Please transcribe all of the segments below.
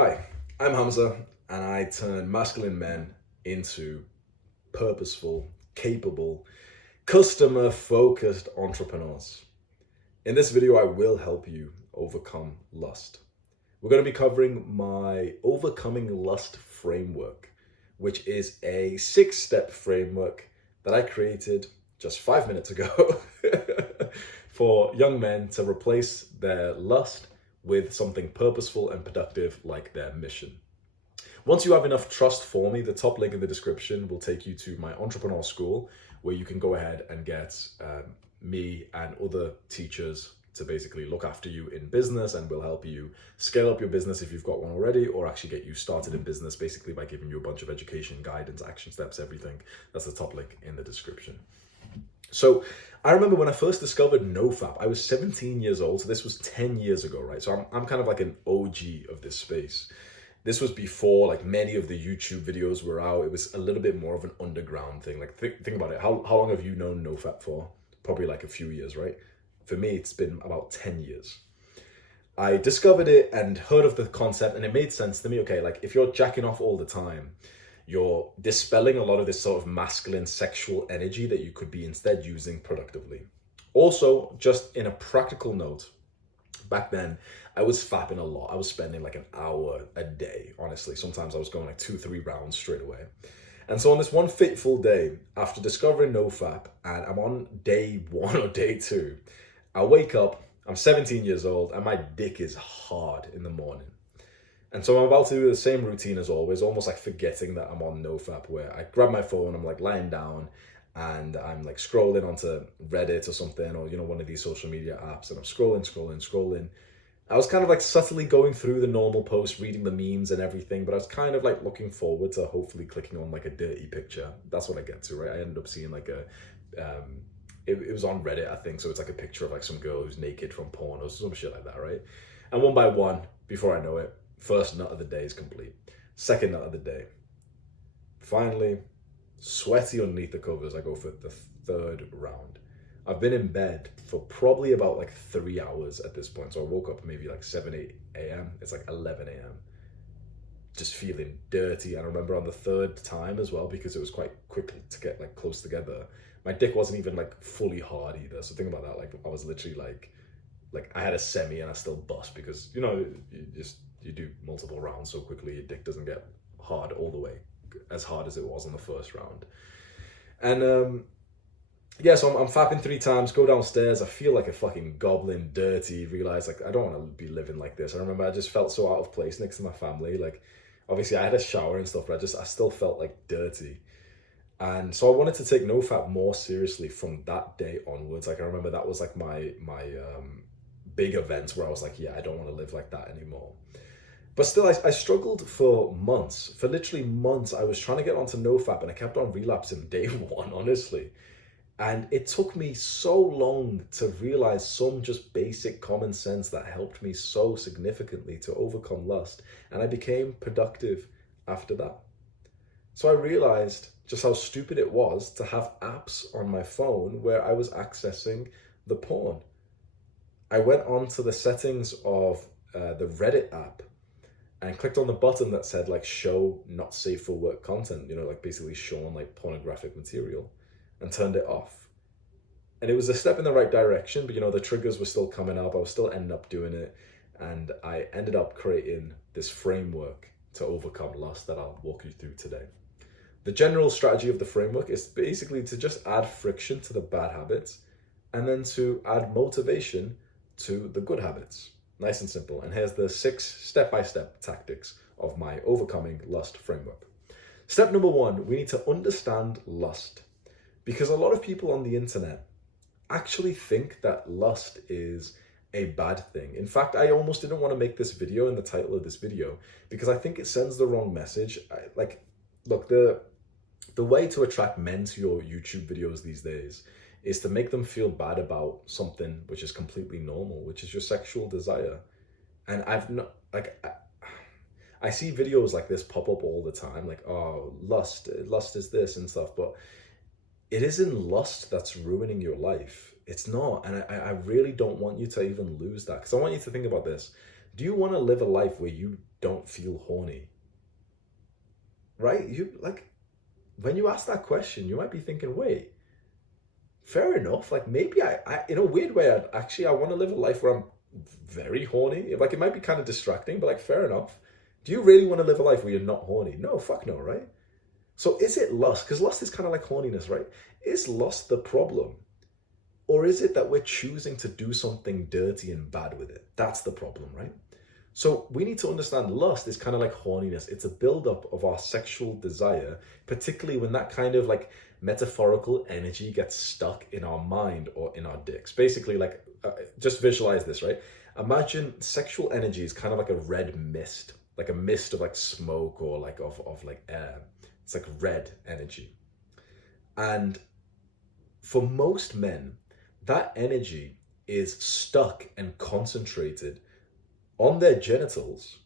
Hi, I'm Hamza, and I turn masculine men into purposeful, capable, customer focused entrepreneurs. In this video, I will help you overcome lust. We're going to be covering my Overcoming Lust framework, which is a 6-step framework that I created just 5 minutes ago for young men to replace their lust with something purposeful and productive like their mission. Once you have enough trust for me, the top link in the description will take you to my entrepreneur school, where you can go ahead and get me and other teachers to basically look after you in business, and we'll help you scale up your business if you've got one already, or actually get you started in business basically by giving you a bunch of education, guidance, action steps, everything. That's the top link in the description. So I remember when I first discovered NoFap, I was 17 years old. So this was 10 years ago, right? So I'm kind of like an OG of this space. This was before like many of the YouTube videos were out. It was a little bit more of an underground thing. Like think about it. How long have you known NoFap for? Probably like a few years, right? For me, it's been about 10 years. I discovered it and heard of the concept, and it made sense to me. Okay, like if you're jacking off all the time, you're dispelling a lot of this sort of masculine sexual energy that you could be instead using productively. Also, just in a practical note, back then I was fapping a lot. I was spending like an hour a day, honestly. Sometimes I was going like 2-3 rounds straight away. And so on this one fateful day, after discovering NoFap, and I'm on day 1 or day 2, I wake up, I'm 17 years old, and my dick is hard in the morning. And so I'm about to do the same routine as always, almost like forgetting that I'm on NoFap, where I grab my phone, I'm like lying down, and I'm like scrolling onto Reddit or something, or one of these social media apps, and I'm scrolling. I was kind of like subtly going through the normal posts, reading the memes and everything, but I was kind of like looking forward to hopefully clicking on like a dirty picture. That's what I get to, right? I ended up seeing like it was on Reddit, I think, so it's like a picture of like some girl who's naked from porn or some shit like that, right? And one by one, before I know it, first nut of the day is complete. Second nut of the day. Finally, sweaty underneath the covers, I go for the third round. I've been in bed for probably about like 3 hours at this point. So I woke up maybe like 7, 8 a.m. It's like 11 a.m. Just feeling dirty. And I remember on the third time as well, because it was quite quick to get like close together, my dick wasn't even like fully hard either. So think about that. Like I was literally like I had a semi and I still bust because, you do multiple rounds so quickly, your dick doesn't get hard all the way, as hard as it was on the first round. And yeah, so I'm fapping 3 times, go downstairs, I feel like a fucking goblin, dirty, realize like I don't want to be living like this. I remember I just felt so out of place next to my family. Like obviously I had a shower and stuff, but I still felt like dirty. And so I wanted to take NoFap more seriously from that day onwards. Like I remember that was like my big event where I was like, yeah, I don't want to live like that anymore. But still, I struggled for months. For literally months, I was trying to get onto NoFap, and I kept on relapsing day 1, honestly. And it took me so long to realize some just basic common sense that helped me so significantly to overcome lust. And I became productive after that. So I realized just how stupid it was to have apps on my phone where I was accessing the porn. I went on to the settings of the Reddit app and clicked on the button that said like show not safe for work content, like basically showing like pornographic material, and turned it off. And it was a step in the right direction, but the triggers were still coming up. I was still ending up doing it. And I ended up creating this framework to overcome lust that I'll walk you through today. The general strategy of the framework is basically to just add friction to the bad habits and then to add motivation to the good habits. Nice and simple. And here's the 6 step-by-step tactics of my overcoming lust framework. Step number 1, we need to understand lust. Because a lot of people on the internet actually think that lust is a bad thing. In fact, I almost didn't want to make this video in the title of this video because I think it sends the wrong message. Look, the way to attract men to your YouTube videos these days is to make them feel bad about something which is completely normal, which is your sexual desire. And I see videos like this pop up all the time, like, oh, lust is this and stuff, but it isn't lust that's ruining your life. It's not. And I really don't want you to even lose that, because I want you to think about this. Do you want to live a life where you don't feel horny? Right? You like, when you ask that question, you might be thinking, wait, fair enough. Like maybe I in a weird way, I want to live a life where I'm very horny. Like it might be kind of distracting, but like fair enough. Do you really want to live a life where you're not horny? No, fuck no, right? So is it lust? Because lust is kind of like horniness, right? Is lust the problem? Or is it that we're choosing to do something dirty and bad with it? That's the problem, right? So we need to understand lust is kind of like horniness. It's a buildup of our sexual desire, particularly when that kind of like metaphorical energy gets stuck in our mind or in our dicks. Basically, like, just visualize this, right? Imagine sexual energy is kind of like a red mist, like a mist of like smoke or like of like air. It's like red energy. And for most men, that energy is stuck and concentrated on their genitals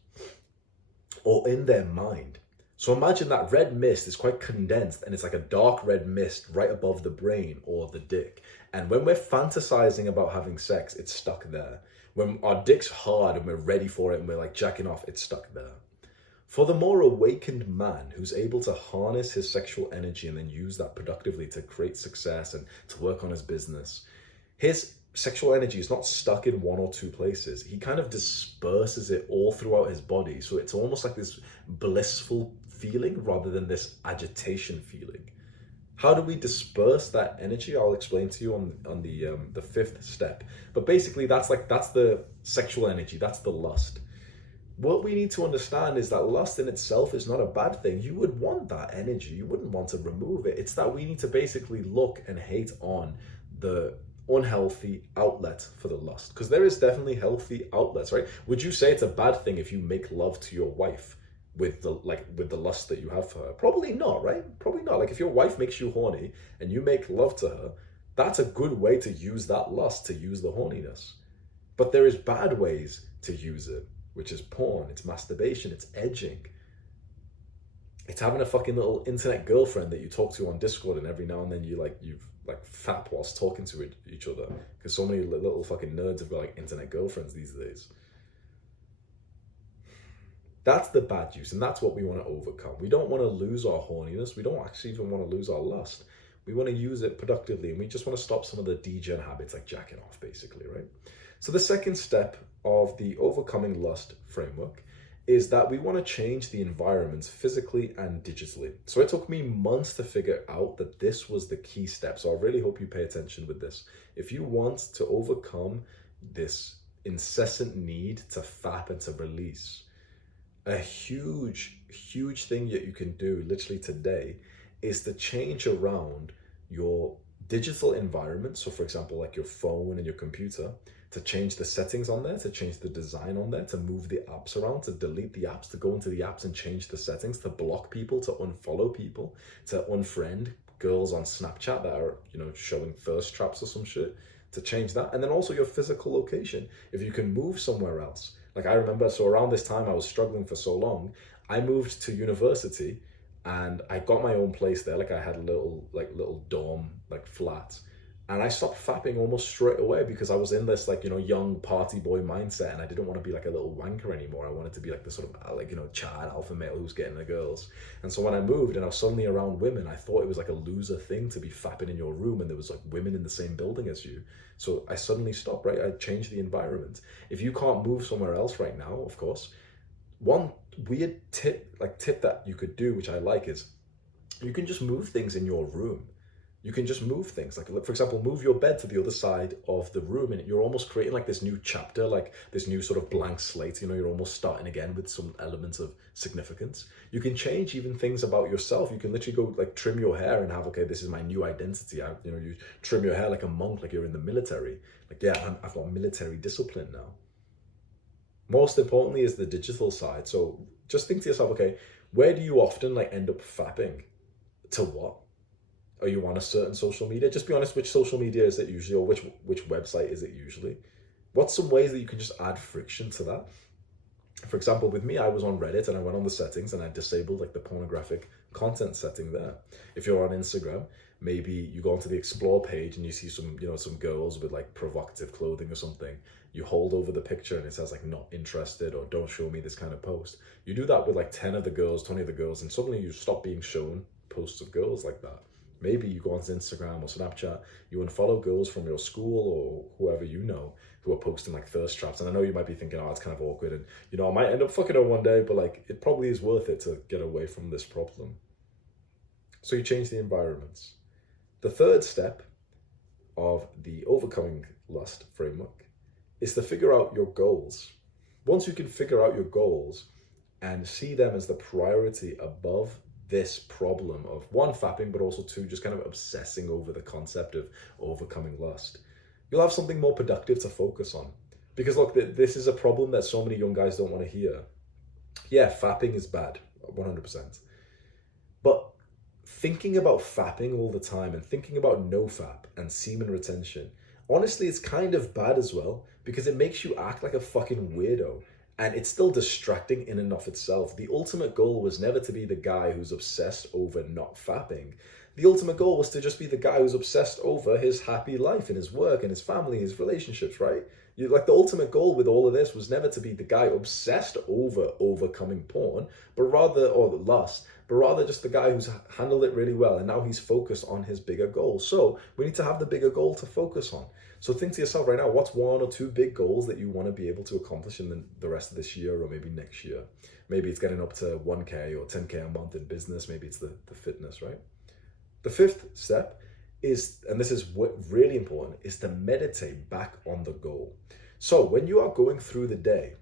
or in their mind. So imagine that red mist is quite condensed and it's like a dark red mist right above the brain or the dick. And when we're fantasizing about having sex, it's stuck there. When our dick's hard and we're ready for it and we're like jacking off, it's stuck there. For the more awakened man who's able to harness his sexual energy and then use that productively to create success and to work on his business, his sexual energy is not stuck in one or two places. He kind of disperses it all throughout his body. So it's almost like this blissful feeling rather than this agitation feeling. How do we disperse that energy? I'll explain to you on the fifth step. But basically that's the sexual energy, that's the lust. What we need to understand is that lust in itself is not a bad thing. You would want that energy. You wouldn't want to remove it. It's that we need to basically look and hate on the unhealthy outlet for the lust, because there is definitely healthy outlets, right? Would you say it's a bad thing if you make love to your wife with the lust that you have for her? Probably not, right? Probably not. Like if your wife makes you horny and you make love to her, that's a good way to use that lust, to use the horniness. But there is bad ways to use it, which is porn, it's masturbation, it's edging. It's having a fucking little internet girlfriend that you talk to on Discord and every now and then you fap whilst talking to each other, because so many little fucking nerds have got like internet girlfriends these days. That's the bad use, and that's what we want to overcome. We don't want to lose our horniness. We don't actually even want to lose our lust. We want to use it productively, and we just want to stop some of the degen habits like jacking off, basically, right? So the second step of the overcoming lust framework is that we want to change the environments physically and digitally. So it took me months to figure out that this was the key step. So I really hope you pay attention with this. If you want to overcome this incessant need to fap and to release, a huge thing that you can do literally today is to change around your digital environment. So for example, like your phone and your computer, to change the settings on there, to change the design on there, to move the apps around, to delete the apps, to go into the apps and change the settings, to block people, to unfollow people, to unfriend girls on Snapchat that are, showing thirst traps or some shit, to change that. And then also your physical location. If you can move somewhere else. Like I remember, so around this time I was struggling for so long, I moved to university and I got my own place there. Like I had a little dorm, like flat. And I stopped fapping almost straight away because I was in this young party boy mindset, and I didn't want to be like a little wanker anymore. I wanted to be like the sort of Chad alpha male who's getting the girls. And so when I moved and I was suddenly around women, I thought it was like a loser thing to be fapping in your room and there was like women in the same building as you. So I suddenly stopped, right? I changed the environment. If you can't move somewhere else right now, of course, one weird tip that you could do, which I like, is you can just move things in your room. You can just move things. Like, for example, move your bed to the other side of the room and you're almost creating like this new chapter, like this new sort of blank slate. You're almost starting again with some elements of significance. You can change even things about yourself. You can literally go like trim your hair and have, okay, this is my new identity. You trim your hair like a monk, like you're in the military. Like, yeah, I've got military discipline now. Most importantly is the digital side. So just think to yourself, okay, where do you often end up fapping? To what? Are you on a certain social media? Just be honest, which social media is it usually, or which website is it usually? What's some ways that you can just add friction to that? For example, with me, I was on Reddit and I went on the settings and I disabled the pornographic content setting there. If you're on Instagram, Maybe you go onto the explore page and you see some, some girls with like provocative clothing or something. You hold over the picture and it says like not interested or don't show me this kind of post. You do that with like 10 of the girls, 20 of the girls, and suddenly you stop being shown posts of girls like that. Maybe you go onto Instagram or Snapchat, you unfollow girls from your school or whoever you know who are posting like thirst traps. And I know you might be thinking, oh, it's kind of awkward and, I might end up fucking her one day, but like it probably is worth it to get away from this problem. So you change the environments. The third step of the overcoming lust framework is to figure out your goals. Once you can figure out your goals and see them as the priority above this problem of one, fapping, but also two, just kind of obsessing over the concept of overcoming lust, you'll have something more productive to focus on. Because look, this is a problem that so many young guys don't want to hear. Yeah, fapping is bad, 100%. But thinking about fapping all the time and thinking about no fap and semen retention, honestly, it's kind of bad as well, because it makes you act like a fucking weirdo. And it's still distracting in and of itself. The ultimate goal was never to be the guy who's obsessed over not fapping. The ultimate goal was to just be the guy who's obsessed over his happy life and his work and his family, his relationships, right? The ultimate goal with all of this was never to be the guy obsessed over overcoming porn, or lust, but rather just the guy who's handled it really well and now he's focused on his bigger goal. So we need to have the bigger goal to focus on. So think to yourself right now, what's one or two big goals that you want to be able to accomplish in the rest of this year or maybe next year? Maybe it's getting up to 1K or 10K a month in business. Maybe it's the fitness, right? The fifth step is, and this is what really important, is to meditate back on the goal. So when you are going through the day,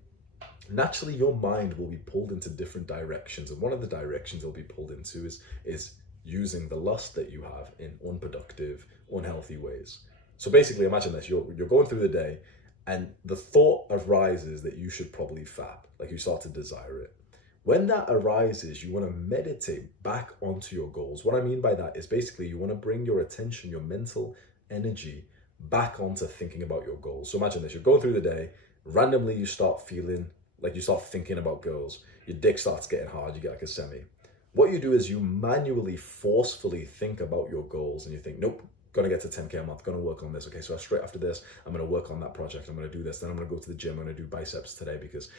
naturally your mind will be pulled into different directions. And one of the directions it'll be pulled into is using the lust that you have in unproductive, unhealthy ways. So basically imagine this, you're going through the day and the thought arises that you should probably fap, like you start to desire it. When that arises, you want to meditate back onto your goals. What I mean by that is basically you want to bring your attention, your mental energy back onto thinking about your goals. So imagine this, you're going through the day, randomly you start feeling like you start thinking about girls, your dick starts getting hard, you get like a semi. What you do is you manually, forcefully think about your goals and you think, nope, gonna get to 10K a month, gonna work on this. Okay, so straight after this, I'm gonna work on that project, I'm gonna do this, then I'm gonna go to the gym, I'm gonna do biceps today because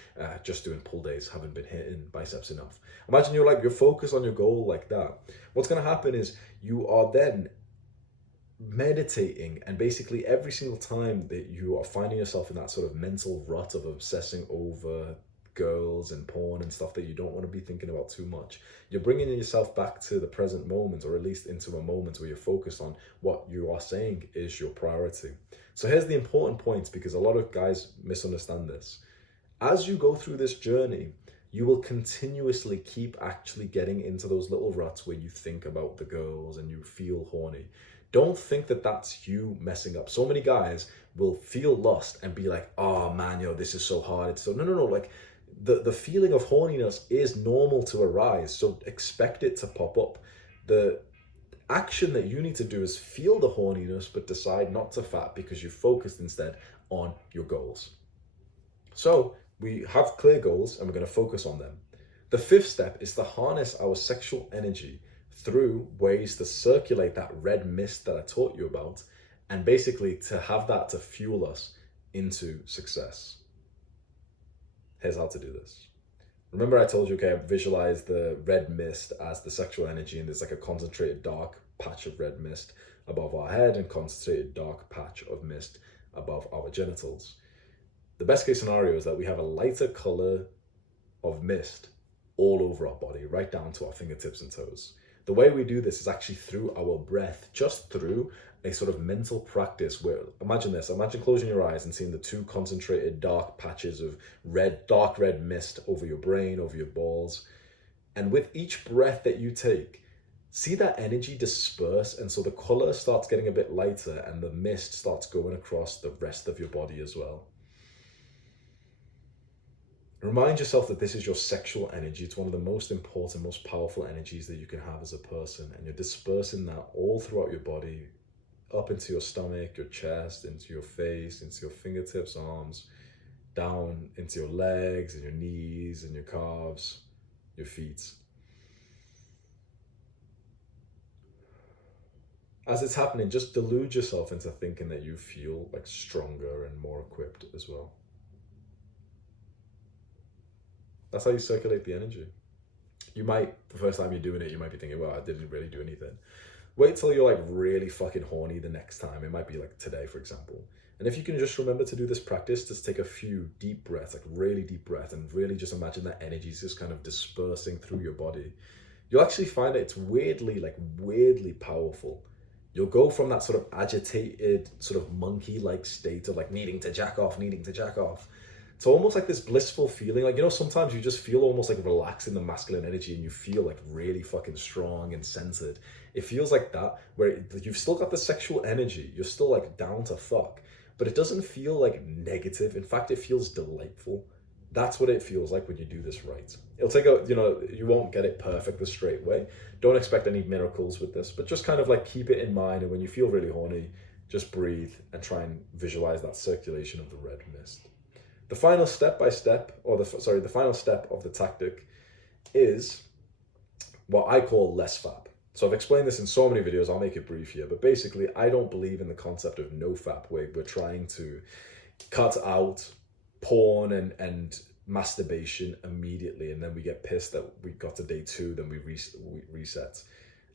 just doing pull days haven't been hitting biceps enough. Imagine you're focused on your goal like that. What's gonna happen is you are then meditating, and basically every single time that you are finding yourself in that sort of mental rut of obsessing over girls and porn and stuff that you don't want to be thinking about too much, you're bringing yourself back to the present moment, or at least into a moment where you're focused on what you are saying is your priority. So here's the important points, because a lot of guys misunderstand this. As you go through this journey, you will continuously keep actually getting into those little ruts where you think about the girls and you feel horny. Don't think that that's you messing up. So many guys will feel lust and be like, oh man, this is so hard. It's so, no. Like the feeling of horniness is normal to arise. So expect it to pop up. The action that you need to do is feel the horniness, but decide not to fap because you focused instead on your goals. So we have clear goals and we're going to focus on them. The fifth step is to harness our sexual energy through ways to circulate that red mist that I taught you about, and basically to have that to fuel us into success. Here's how to do this. Remember I told you, okay, visualize the red mist as the sexual energy, and there's like a concentrated dark patch of red mist above our head and concentrated dark patch of mist above our genitals. The best case scenario is that we have a lighter color of mist all over our body, right down to our fingertips and toes. The way we do this is actually through our breath, just through a sort of mental practice where, imagine closing your eyes and seeing the two concentrated dark patches of dark red mist over your brain, over your balls. And with each breath that you take, see that energy disperse, and so the color starts getting a bit lighter and the mist starts going across the rest of your body as well. Remind yourself that this is your sexual energy. It's one of the most important, most powerful energies that you can have as a person. And you're dispersing that all throughout your body, up into your stomach, your chest, into your face, into your fingertips, arms, down into your legs and your knees and your calves, your feet. as it's happening, just delude yourself into thinking that you feel like stronger and more equipped as well. That's how you circulate the energy. You might, the first time you're doing it, you might be thinking, well, I didn't really do anything. Wait till you're like really fucking horny the next time. It might be like today, for example. And if you can just remember to do this practice, just take a few deep breaths, like really deep breath, and really just imagine that energy is just kind of dispersing through your body, you'll actually find that it's weirdly powerful. You'll go from that sort of agitated, sort of monkey-like state of like needing to jack off, to almost like this blissful feeling. Like, you know, sometimes you just feel almost like relaxed in the masculine energy and you feel like really fucking strong and centered. It feels like that, where you've still got the sexual energy. You're still like down to fuck, but it doesn't feel like negative. In fact, it feels delightful. That's what it feels like when you do this right. It'll take a, you know, you won't get it perfect the straight way. Don't expect any miracles with this, but just kind of like keep it in mind. And when you feel really horny, just breathe and try and visualize that circulation of the red mist. The final step the final step of the tactic is what I call less fap. So I've explained this in so many videos, I'll make it brief here, but basically I don't believe in the concept of no fap, where we're trying to cut out porn and masturbation immediately, and then we get pissed that we got to day 2, then we reset.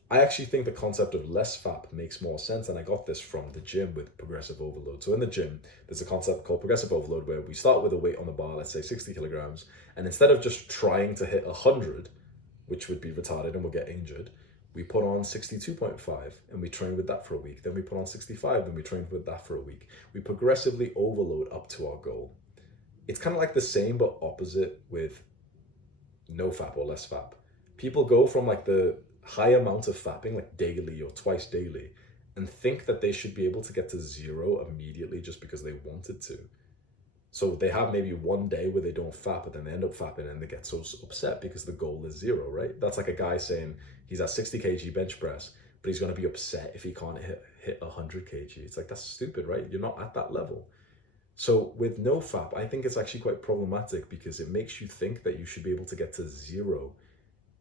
I actually think the concept of less fap makes more sense, and I got this from the gym with progressive overload. So in the gym, there's a concept called progressive overload where we start with a weight on the bar, let's say 60 kilograms, and instead of just trying to hit 100, which would be retarded and we'll get injured, we put on 62.5 and we train with that for a week. Then we put on 65, then we train with that for a week. We progressively overload up to our goal. It's kind of like the same but opposite with no fap or less fap. People go from like the high amount of fapping, like daily or twice daily, and think that they should be able to get to 0 immediately just because they wanted to. So they have maybe one day where they don't fap, but then they end up fapping and they get so upset because the goal is 0, right? That's like a guy saying he's at 60 kg bench press, but he's going to be upset if he can't hit 100 kg. It's like, that's stupid, right? You're not at that level. So with no fap, I think it's actually quite problematic because it makes you think that you should be able to get to 0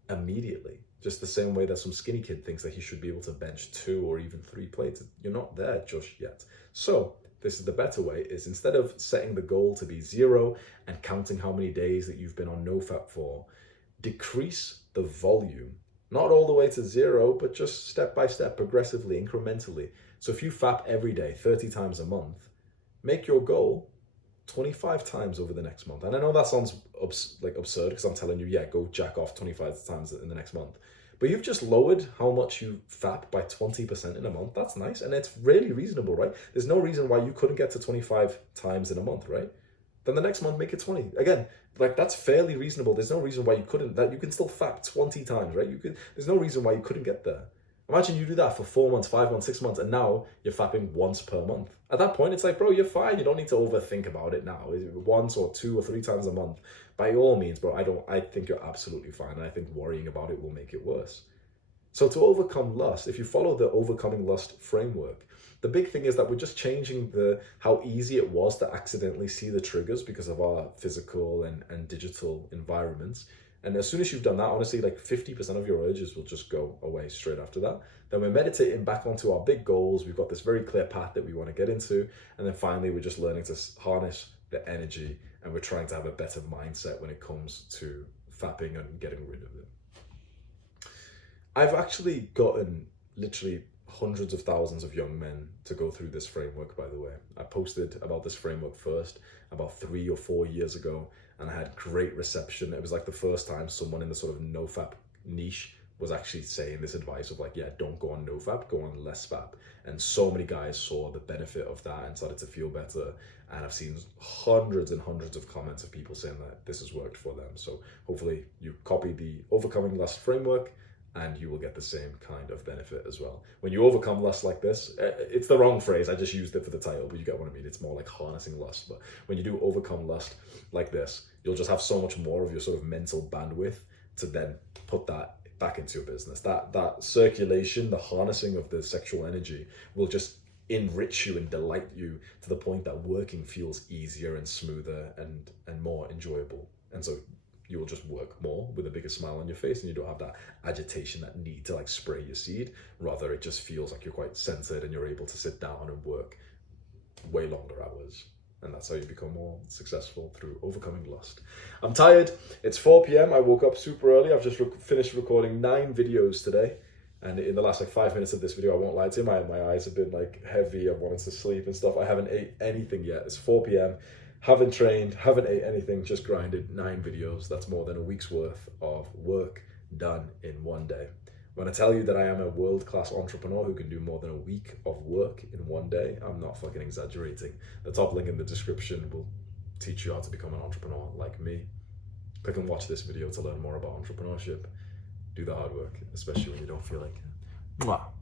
immediately. Just the same way that some skinny kid thinks that he should be able to bench 2 or even 3 plates. You're not there just yet. So this is the better way, is instead of setting the goal to be 0 and counting how many days that you've been on no fap for, decrease the volume, not all the way to 0, but just step by step, progressively, incrementally. So if you fap every day, 30 times a month, make your goal 25 times over the next month. And I know that sounds absurd because I'm telling you, yeah, go jack off 25 times in the next month. But you've just lowered how much you fap by 20% in a month. That's nice. And it's really reasonable, right? There's no reason why you couldn't get to 25 times in a month, right? Then the next month, make it 20. Again, like that's fairly reasonable. There's no reason why you couldn't, that you can still fap 20 times, right? There's no reason why you couldn't get there. Imagine you do that for 4 months, 5 months, 6 months, and now you're fapping once per month. At that point, it's like, bro, you're fine. You don't need to overthink about it now. Once or 2 or 3 times a month, by all means, bro, I think you're absolutely fine. And I think worrying about it will make it worse. So to overcome lust, if you follow the overcoming lust framework, the big thing is that we're just changing how easy it was to accidentally see the triggers because of our physical and digital environments. And as soon as you've done that, honestly, like 50% of your urges will just go away straight after that. Then we're meditating back onto our big goals. We've got this very clear path that we want to get into. And then finally, we're just learning to harness the energy, and we're trying to have a better mindset when it comes to fapping and getting rid of it. I've actually gotten literally hundreds of thousands of young men to go through this framework, by the way. I posted about this framework first about 3 or 4 years ago, and I had great reception. It was like the first time someone in the sort of no-fap niche was actually saying this advice of like, yeah, don't go on no-fap, go on less fap. And so many guys saw the benefit of that and started to feel better. And I've seen hundreds and hundreds of comments of people saying that this has worked for them. So hopefully you copy the Overcoming Lust framework and you will get the same kind of benefit as well. When you overcome lust like this, it's the wrong phrase, I just used it for the title, but you get what I mean. It's more like harnessing lust. But when you do overcome lust like this, you'll just have so much more of your sort of mental bandwidth to then put that back into your business. That circulation, the harnessing of the sexual energy will just enrich you and delight you to the point that working feels easier and smoother and more enjoyable. And so you will just work more with a bigger smile on your face, and you don't have that agitation, that need to like spray your seed. Rather, it just feels like you're quite centered and you're able to sit down and work way longer hours. And that's how you become more successful, through overcoming lust. I'm tired. It's 4 p.m. I woke up super early. I've just finished recording 9 videos today. And in the last like 5 minutes of this video, I won't lie to you, my eyes have been like heavy. I've wanted to sleep and stuff. I haven't ate anything yet. It's 4 p.m. Haven't trained, haven't ate anything, just grinded 9 videos. That's more than a week's worth of work done in one day. When I tell you that I am a world-class entrepreneur who can do more than a week of work in one day, I'm not fucking exaggerating. The top link in the description will teach you how to become an entrepreneur like me. Click and watch this video to learn more about entrepreneurship. Do the hard work, especially when you don't feel like it. Mwah.